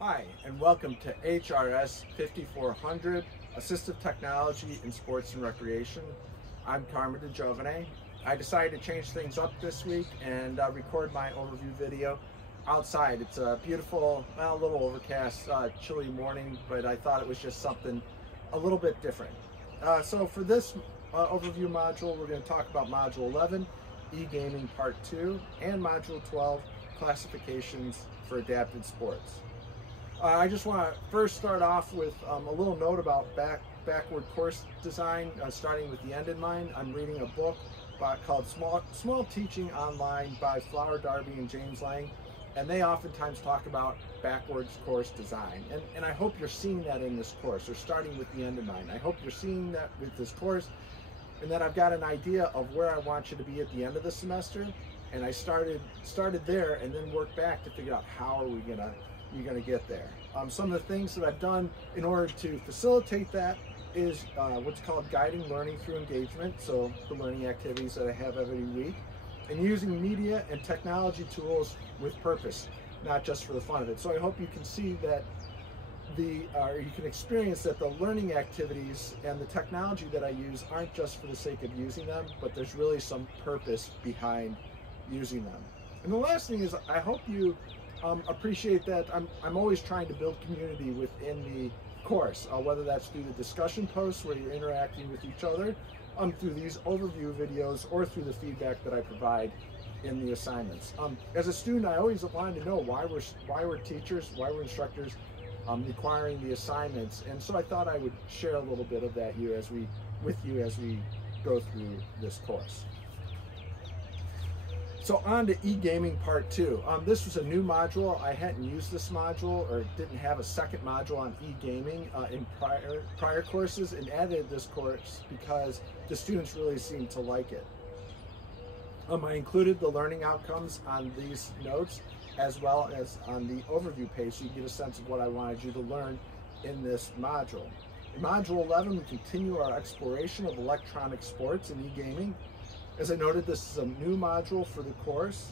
Hi, and welcome to HRS 5400, Assistive Technology in Sports and Recreation. I'm Carmen DeGiovane. I decided to change things up this week and record my overview video outside. It's a beautiful, well, a little overcast, chilly morning, but I thought it was just something a little bit different. So for this overview module, we're going to talk about Module 11, E-Gaming Part 2, and Module 12, Classifications for Adapted Sports. I just want to first start off with a little note about backward course design, starting with the end in mind. I'm reading a book called Small Teaching Online by Flower Darby and James Lang, and they oftentimes talk about backwards course design. And I hope you're seeing that in this course, or starting with the end in mind. I hope you're seeing that with this course, and that I've got an idea of where I want you to be at the end of the semester. And I started there and then worked back to figure out how are we going to get there. Some of the things that I've done in order to facilitate that is what's called guiding learning through engagement, so the learning activities that I have every week, and using media and technology tools with purpose, not just for the fun of it. So I hope you can see that you can experience that the learning activities and the technology that I use aren't just for the sake of using them, but there's really some purpose behind using them. And the last thing is, I hope you appreciate that I'm always trying to build community within the course, whether that's through the discussion posts where you're interacting with each other, through these overview videos, or through the feedback that I provide in the assignments. As a student, I always wanted to know why we're teachers, why we're instructors requiring the assignments, and so I thought I would share a little bit of that with you as we go through this course. So on to E-Gaming Part 2. This was a new module. I hadn't used this module, or didn't have a second module on E-Gaming in prior courses, and added this course because the students really seemed to like it. I included the learning outcomes on these notes as well as on the overview page, so you get a sense of what I wanted you to learn in this module. In Module 11, we continue our exploration of electronic sports and e-gaming. As I noted, this is a new module for the course.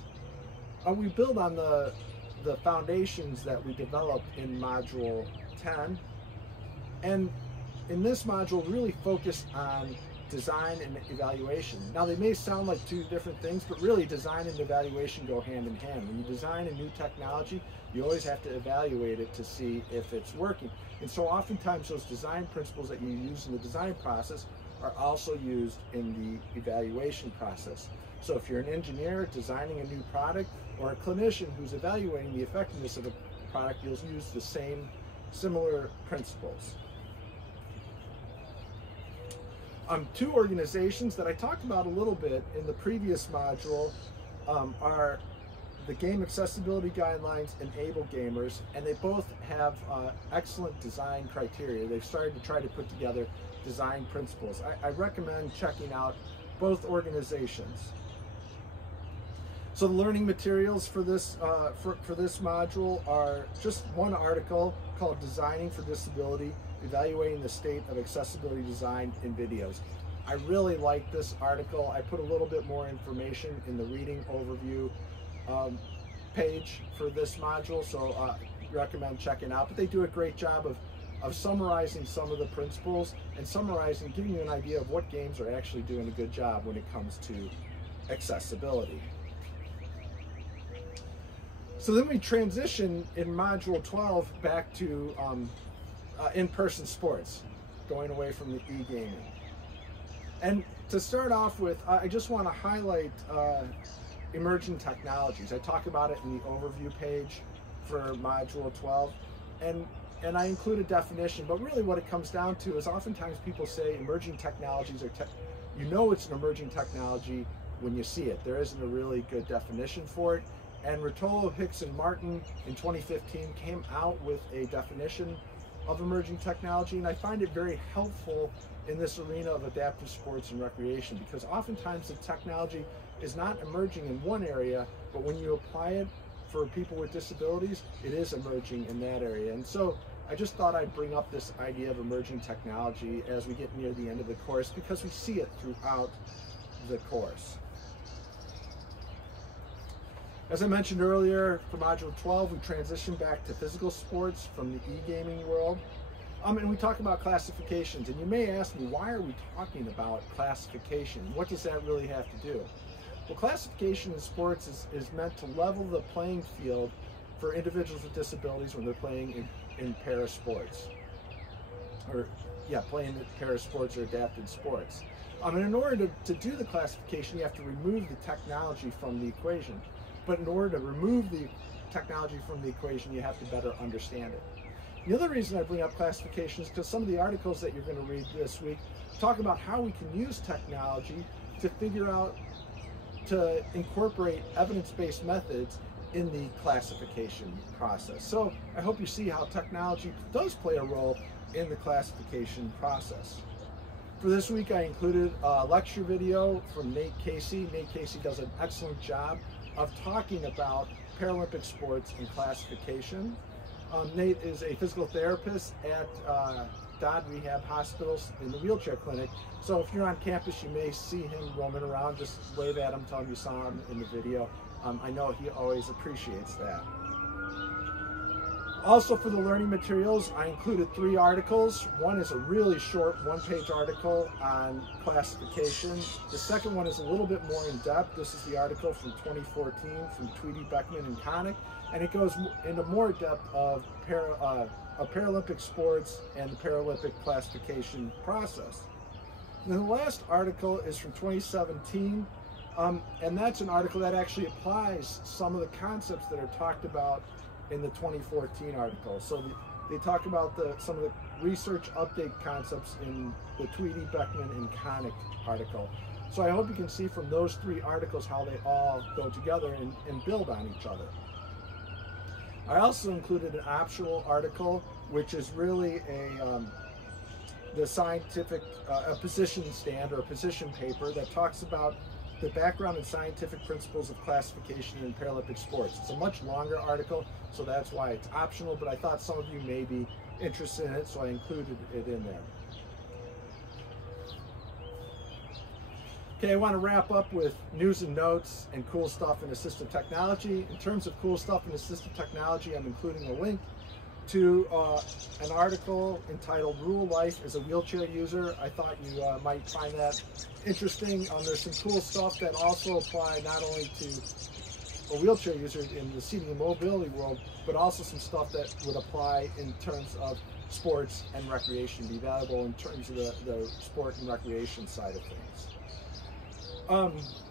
We build on the foundations that we developed in Module 10. And in this module, really focus on design and evaluation. Now, they may sound like two different things, but really design and evaluation go hand in hand. When you design a new technology, you always have to evaluate it to see if it's working. And so oftentimes those design principles that you use in the design process are also used in the evaluation process. So if you're an engineer designing a new product, or a clinician who's evaluating the effectiveness of a product, you'll use the same similar principles. Two organizations that I talked about a little bit in the previous module are the Game Accessibility Guidelines and Able Gamers, and they both have excellent design criteria. They've started to try to put together design principles. I recommend checking out both organizations. So the learning materials for this module are just one article called Designing for Disability, Evaluating the State of Accessibility Design in Videos. I really like this article. I put a little bit more information in the reading overview page for this module, so I recommend checking out. But they do a great job of summarizing some of the principles and giving you an idea of what games are actually doing a good job when it comes to accessibility. So then we transition in Module 12 back to in-person sports, going away from the e-gaming. And to start off with, I just want to highlight emerging technologies. I talk about it in the overview page for Module 12, and I include a definition, but really what it comes down to is oftentimes people say emerging technologies are, you know it's an emerging technology when you see it. There isn't a really good definition for it. And Rotolo, Hicks, and Martin in 2015 came out with a definition of emerging technology, and I find it very helpful in this arena of adaptive sports and recreation, because oftentimes the technology is not emerging in one area, but when you apply it for people with disabilities, it is emerging in that area. And so I just thought I'd bring up this idea of emerging technology as we get near the end of the course, because we see it throughout the course. As I mentioned earlier, for Module 12, we transition back to physical sports from the e-gaming world. And we talk about classifications, and you may ask me, why are we talking about classification? What does that really have to do? Well, classification in sports is meant to level the playing field for individuals with disabilities when they're playing in para sports. Playing in para sports or adapted sports. And in order to do the classification, you have to remove the technology from the equation. But in order to remove the technology from the equation, you have to better understand it. The other reason I bring up classification is because some of the articles that you're going to read this week talk about how we can use technology to figure out, to incorporate evidence-based methods in the classification process. So I hope you see how technology does play a role in the classification process. For this week, I included a lecture video from Nate Casey. Nate Casey does an excellent job of talking about Paralympic sports and classification. Nate is a physical therapist at Dodd Rehab Hospitals in the wheelchair clinic. So if you're on campus, you may see him roaming around. Just wave at him, tell him you saw him in the video. I know he always appreciates that. Also, for the learning materials, I included 3 articles. One is a really short one-page article on classification. The second one is a little bit more in-depth. This is the article from 2014 from Tweedy, Beckman, and Connick, and it goes into more depth of Paralympic sports and the Paralympic classification process. And then the last article is from 2017, and that's an article that actually applies some of the concepts that are talked about in the 2014 article. So they talk about some of the research update concepts in the Tweedy, Beckman, and Connick article. So I hope you can see from those 3 articles how they all go together and build on each other. I also included an optional article, which is really the scientific a position stand or a position paper that talks about the background and scientific principles of classification in Paralympic sports. It's a much longer article, so that's why it's optional, but I thought some of you may be interested in it, so I included it in there. Okay, I want to wrap up with news and notes and cool stuff in assistive technology. In terms of cool stuff in assistive technology, I'm including a link to an article entitled Rural Life as a Wheelchair User. I thought you might find that interesting. There's some cool stuff that also apply not only to a wheelchair user in the seating and mobility world, but also some stuff that would apply in terms of sports and recreation, be valuable in terms of the sport and recreation side of things.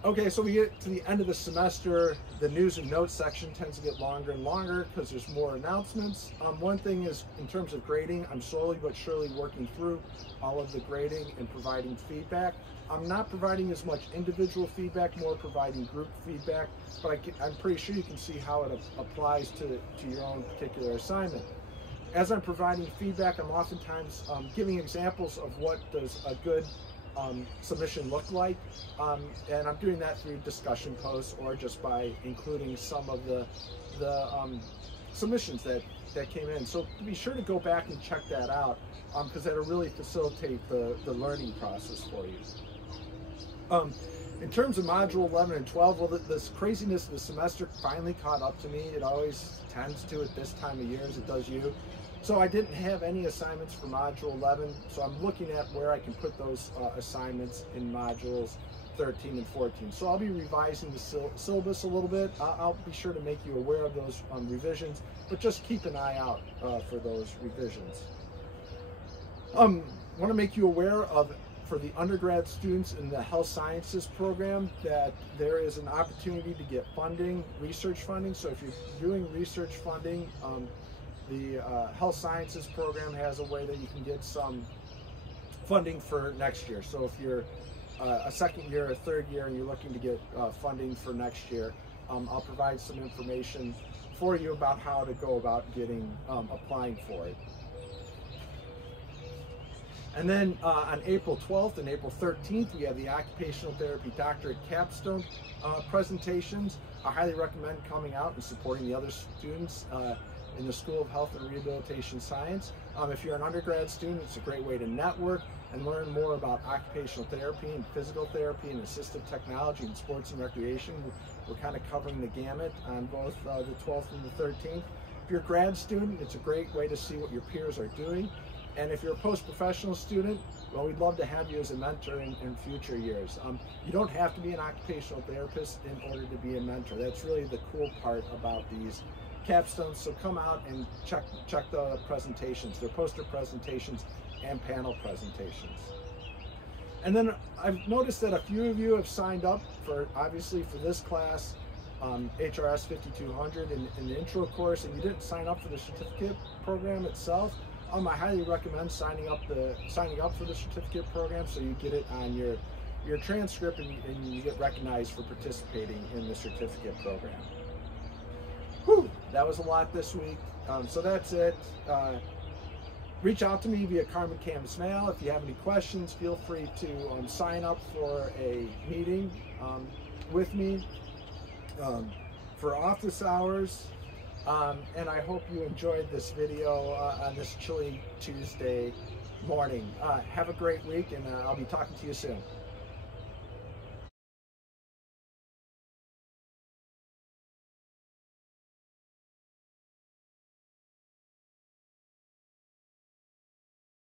Okay, so we get to the end of the semester, the news and notes section tends to get longer and longer because there's more announcements. One thing is, in terms of grading, I'm slowly but surely working through all of the grading and providing feedback. I'm not providing as much individual feedback, more providing group feedback, but I'm pretty sure you can see how it applies to your own particular assignment. As I'm providing feedback, I'm oftentimes giving examples of what does a good submission look like, and I'm doing that through discussion posts or just by including some of the submissions that came in. So be sure to go back and check that out, because that'll really facilitate the learning process for you. In terms of Module 11 and 12, well, this craziness of the semester finally caught up to me. It always tends to at this time of year, as it does you. So I didn't have any assignments for Module 11, so I'm looking at where I can put those assignments in Modules 13 and 14. So I'll be revising the syllabus a little bit. I'll be sure to make you aware of those revisions, but just keep an eye out for those revisions. I want to make you aware of, for the undergrad students in the health sciences program, that there is an opportunity to get funding, research funding. So if you're doing research funding, the health sciences program has a way that you can get some funding for next year. So if you're a second year or third year and you're looking to get funding for next year, I'll provide some information for you about how to go about getting applying for it. And then on April 12th and April 13th, we have the Occupational Therapy Doctorate Capstone presentations. I highly recommend coming out and supporting the other students in the School of Health and Rehabilitation Science. If you're an undergrad student, it's a great way to network. and learn more about occupational therapy and physical therapy and assistive technology in sports and recreation. We're kind of covering the gamut on both the 12th and the 13th. If you're a grad student, it's a great way to see what your peers are doing. And if you're a post-professional student, well, we'd love to have you as a mentor in future years. You don't have to be an occupational therapist in order to be a mentor. That's really the cool part about these capstones. So come out and check the presentations. They're poster presentations and panel presentations. And then I've noticed that a few of you have signed up obviously for this class, HRS 5200 in the intro course, and you didn't sign up for the certificate program itself. I highly recommend signing up for the certificate program so you get it on your transcript and you get recognized for participating in the certificate program. Whew, that was a lot this week. So that's it. Reach out to me via Carmen Canvas Mail. If you have any questions, feel free to sign up for a meeting with me for office hours. And I hope you enjoyed this video on this chilly Tuesday morning. Have a great week, and I'll be talking to you soon.